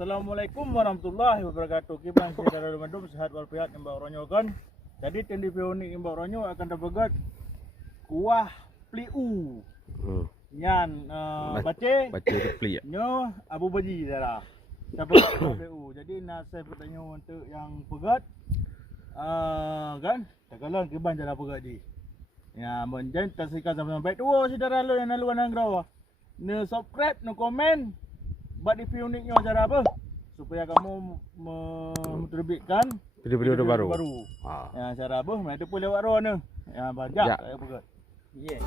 Assalamualaikum warahmatullahi wabarakatuh. Kibang saudara Lumandum sehat walafiat imbau ronyo kan. Jadi di video ini imbau ronyo akan terbegat kuah pliu. Nyan bace pli ya. nyo abu baji saudara. Sabar pliu. Jadi saya bertanya untuk yang pegat kan takalan kibang cara pegat di. Ya menjen tersikat sama baik dua saudara lo yang lalu nang rawa. Ne subscribe, ne komen. Buat di video uniknya cara apa? Supaya kamu menerbitkan Video baru. Ya cara apa? Ada pun lewat roh ni. Ya banyak Ya. saya pegat. Yeah.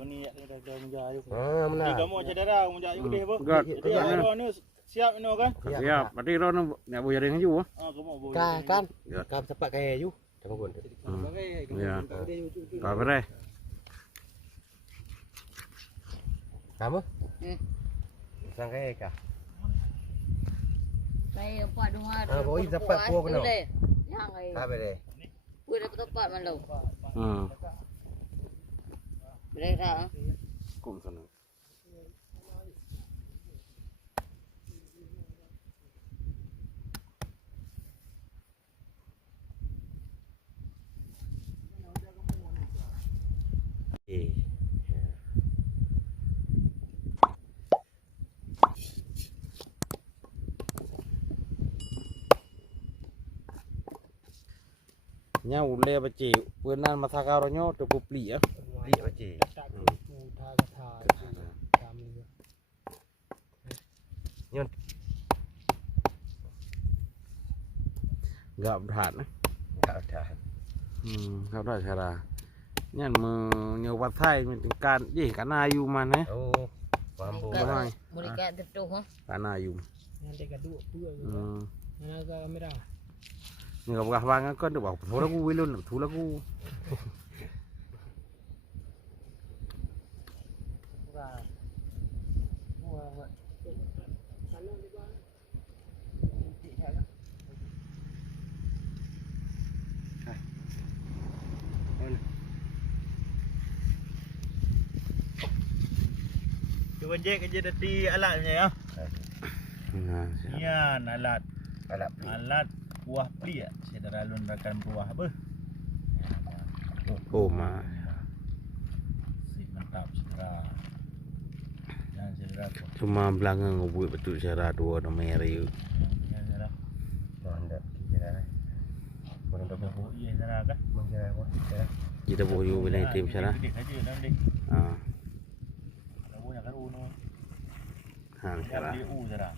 Ni dah menjaya. Benar. Kamu saudara menjaya deh apa? Pegat. Jadi roh ni siap ni kan? Siap. Berarti rono nak boleh ring juga. Kamu boleh. Kan. Ya. Kan cepat kayak you. Tengok pun. Ya. Apa deh? Kamu? Sang kayak kah? Saya empat dua. Boleh dapat puas kena. Yang ai. Apa deh? Puas dapat tempat malu. Hmm. Berapa? Kum sana. Nya ule bace peunan masaka ronyo tu pli ya. Beli baca. Enggak berat nah. Tak ada. Enggak berat cara. Nyan menyobat thai mentingkan kana ayu mana. Oh, bambu. Boleh. Boleh kat tu ha. Kana ayu. Nanti kedua tu mana kamera. Ni kau buka bang kan tu bawa betul aku wilun betul aku. Cuba kerja tadi alatnya ya. Nah, siap. Yan alat. Alat. Alat kuah pli ya. Saudara lun rakan kuah apa? Oh, mah. Si mantap saudara. Dan saudara kuah. Cuma belakang buat betul cara dua nama area. Ya saudara. Anda kira. Boleh Ada dapat. bu iya saudara kan? Mengira apa? Kita boyu bila tim cara. Dik aja nanti. Ah, Lagu nak karu no. ha cara. Dia saudara.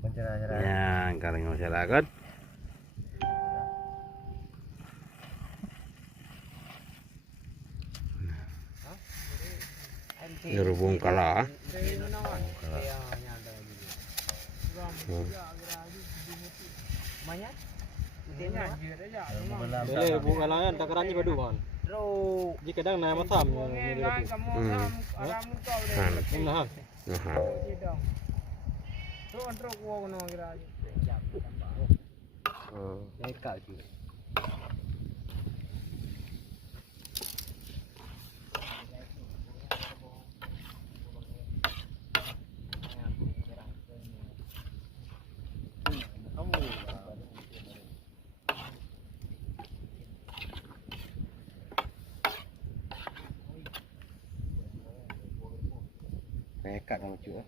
Mengira-ngira. Ya, kalau masyarakat Gerubung kalah. Boleh bunga langan takarannya badu kan. Jika kadang nama sam ni badu. Nah. Nah. Nekal tu. Nekat nama cuy.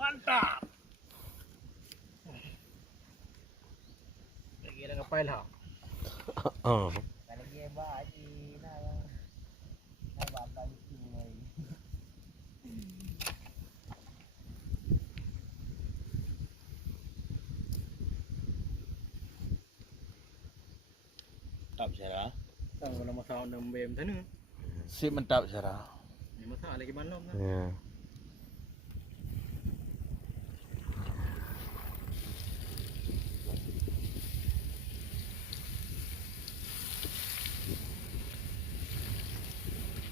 Mantap. Kira ngapain lah? Oh. Kalau dia baji nak bapak itu lagi. Mantap cara. Sang nama sahau nembem sana. Si mantap cara. Ni masak lagi malam kan. Ya.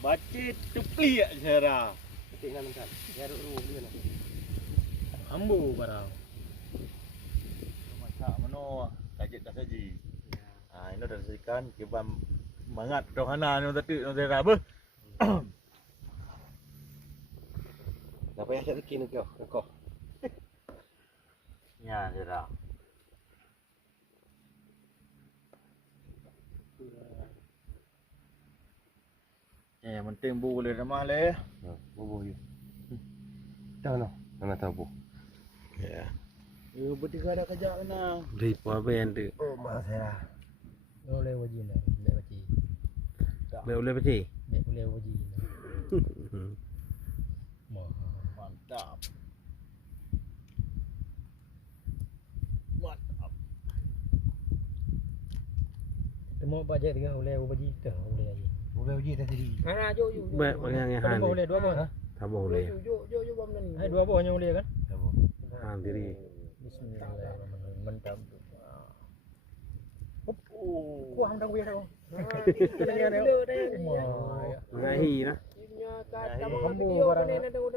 Bacit tu pelik cara. Ketik nak mental. Ya ru dia nak. Ambu barang. Masak mano kajet dah saji. Ini dah sajikan kebam mangat dohana ni tadi no saya apa? Dah payah cak tekin kau. Ya, saya. Yang penting bu boleh ramah le. Bobo you. Tahu no. Mana tahu bu. Ya. Bertiga ada kerja kena. Beri paben tu. Oh, mak saya. Boleh wajib nak. Boleh wajib. Boleh peci. Boleh wajib. Mantap. Mantap. Temu bajet dengan boleh wajib tu boleh aje. Boleh uji dah tadi. Ha jo. Baik panggil yang han. Boleh dua apa? Tak boleh. Jo bom ni. Hai dua apa hanya boleh kan? Tahu. Han diri. Bismillahirrahmanirrahim. Mantap. Oh. Kuah dah biar dah. Mengahi lah. Kamu barang ni tengok.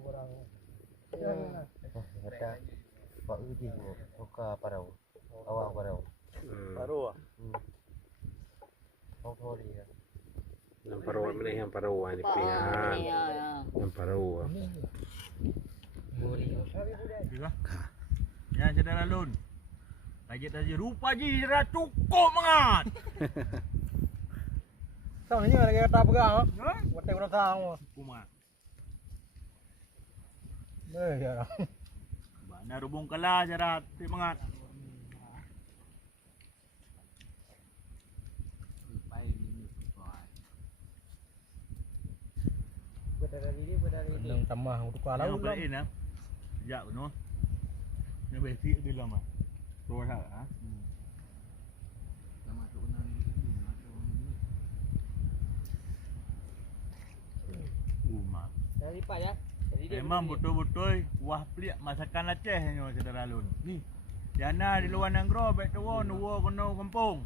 Barang. Kata Pak uji buka parau. Awak parau. Baru ah. Kau tahu dia. Yang paruh mana yang paruh ni pihan. Ya. Yang paruh. Juga. Ya, saudara Lun. Kajet aja rupa ji dah cukup banget. Sang ni lagi kata pegang. Buat tengok sang. Kuma. Ya. Bana rubung kalah cara tik banget. Nang tambah untuk kuala Lalu ulam. balik nah. Sekejap tu. Yang basic dia lama. Terus ah. Dah masuk nang ni. Rumah. Dari lipat ya. Memang betul-betul wah pelik masakan Aceh ni saudara Lun. Ni. Jana di luar Nanggro baik tuwa nuwa kena kampung.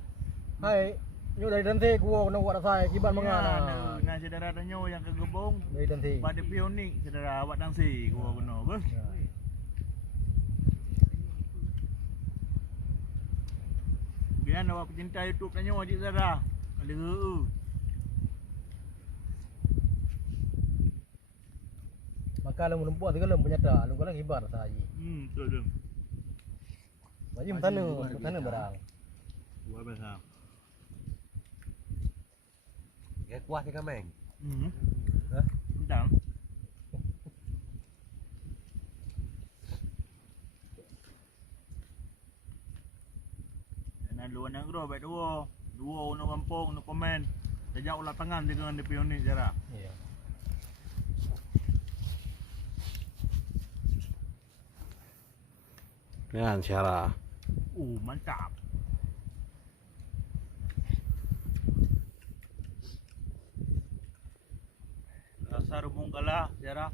Hai, nyu dari dante gua kena buat rasai kiban mangana. Nah saudara tanyo yang ke gebong Dari dante. pada pionik saudara awak dangsi gua kena apa? Biar awak pecinta YouTube tanyo adik saudara. Ada Maka lu melumpuh tiga lem punya dah, lu kalau kibar rasai. betul tu. Wajib tanah barang. Buat bahasa. Ya kuah tiga meng. Hah? Entah. Nah luar Nanggro baik dua orang kampung nak komen. Sejak ulah tangan dengan dia pionik cara. Iya. Dengan cara. Mantap. Rasa rubung kalah cara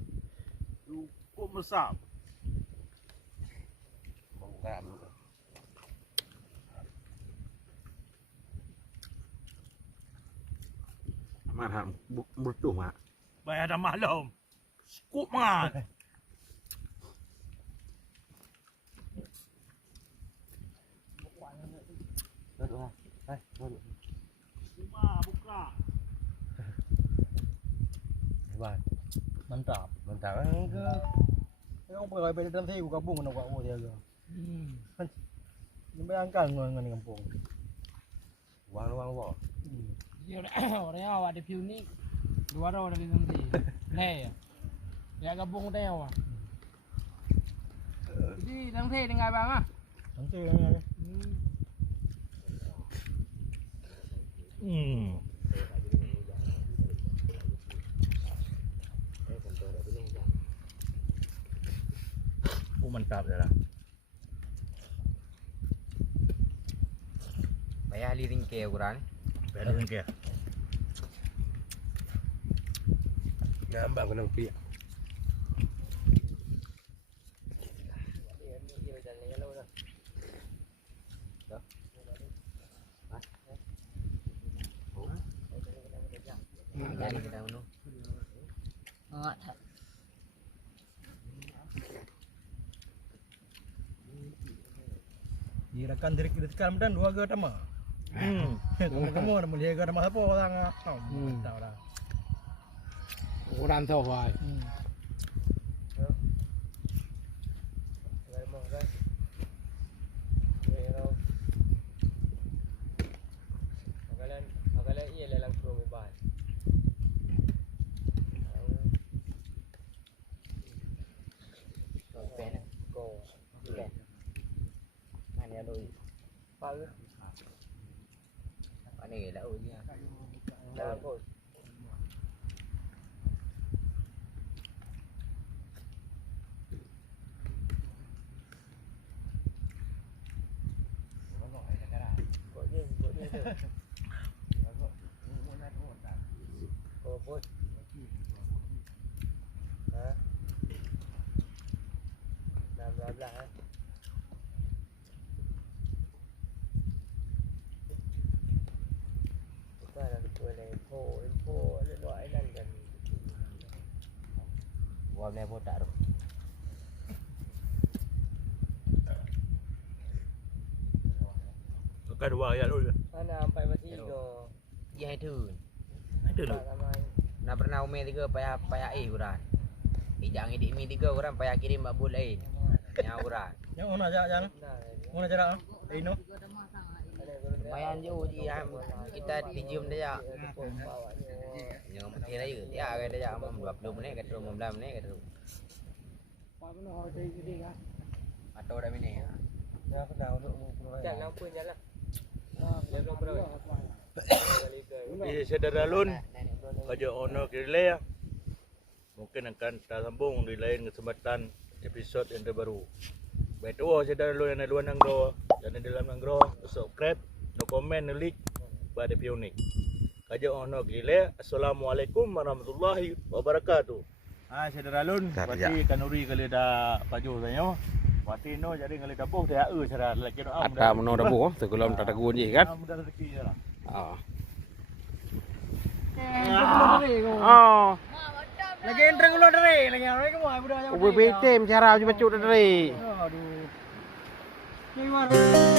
cukup besar. Mantap. Marham bertuh mak. Bayar dah maklum. Cukup banget. Duduk. Hai, duduk. Buka. Hebat. Mantap. Mantap ke? Kau pergi pada dante gua kampung kena buat oh dia ke. Ni bayangkan dengan kampung. Wang wah. Orang yang awak ada pionik, dua orang ada nanti. Hei, dia gabung dia awak. Jadi nanti dengan abang ah. Nanti yang Mantap cara. Bayar ahli ringkih ukuran. Bayar ringkih. Nampak kena piak. Dari kita unu. Enggak tak. Dirakan diri kita sekarang dan dua gak sama. Kamu ada melihat gak sama apa orang tahu dah. Orang tahu why. Dari mau kan. Pero Magalan iya lelang suami bahan. Go. Mana doi? Pal. Mana lah oi. Lah bos. Bos. Hah? 16 ha. Kita ada boleh info loại nan kan. Buat level tak ru. Kan dua ayat dulu. Mana sampai mati go. Ya itu. Itu dulu. Nak pernah umi 3 payah kurang. Ijang idik mi 3 kurang payah kirim babul lain. Nya kurang. Yang mana jangan. Mana cara? Ino. Lumayan je uji kita dijum dia. Jangan mati aja. Ya ada dia 20 minit ke 15 minit ke. Atau dah minit. Ya sudah untuk Jangan pun jalan. Dia belum berapa. Saudara Lun, Raja Ono Kirlea mungkin akan kita sambung di lain kesempatan episod yang terbaru. Baik tu saudara Lun yang ada luar Nanggro dan di dalam Nanggro, subscribe, no komen, no like pada Pionik. Raja Ono Kirlea. Assalamualaikum warahmatullahi wabarakatuh. Saudara Lun, pasti kanuri kali dah baju tanya. Pasti no jadi kali dapur dia saudara lagi doa. Ada meno dabu tu kalau tak tagun je kan. Mudah rezeki saudara. Oh. lagi enteng ulo dari lagi orang kamu ai budaya. Ubi betem cara je bacuk dari. Aduh. Ni mana?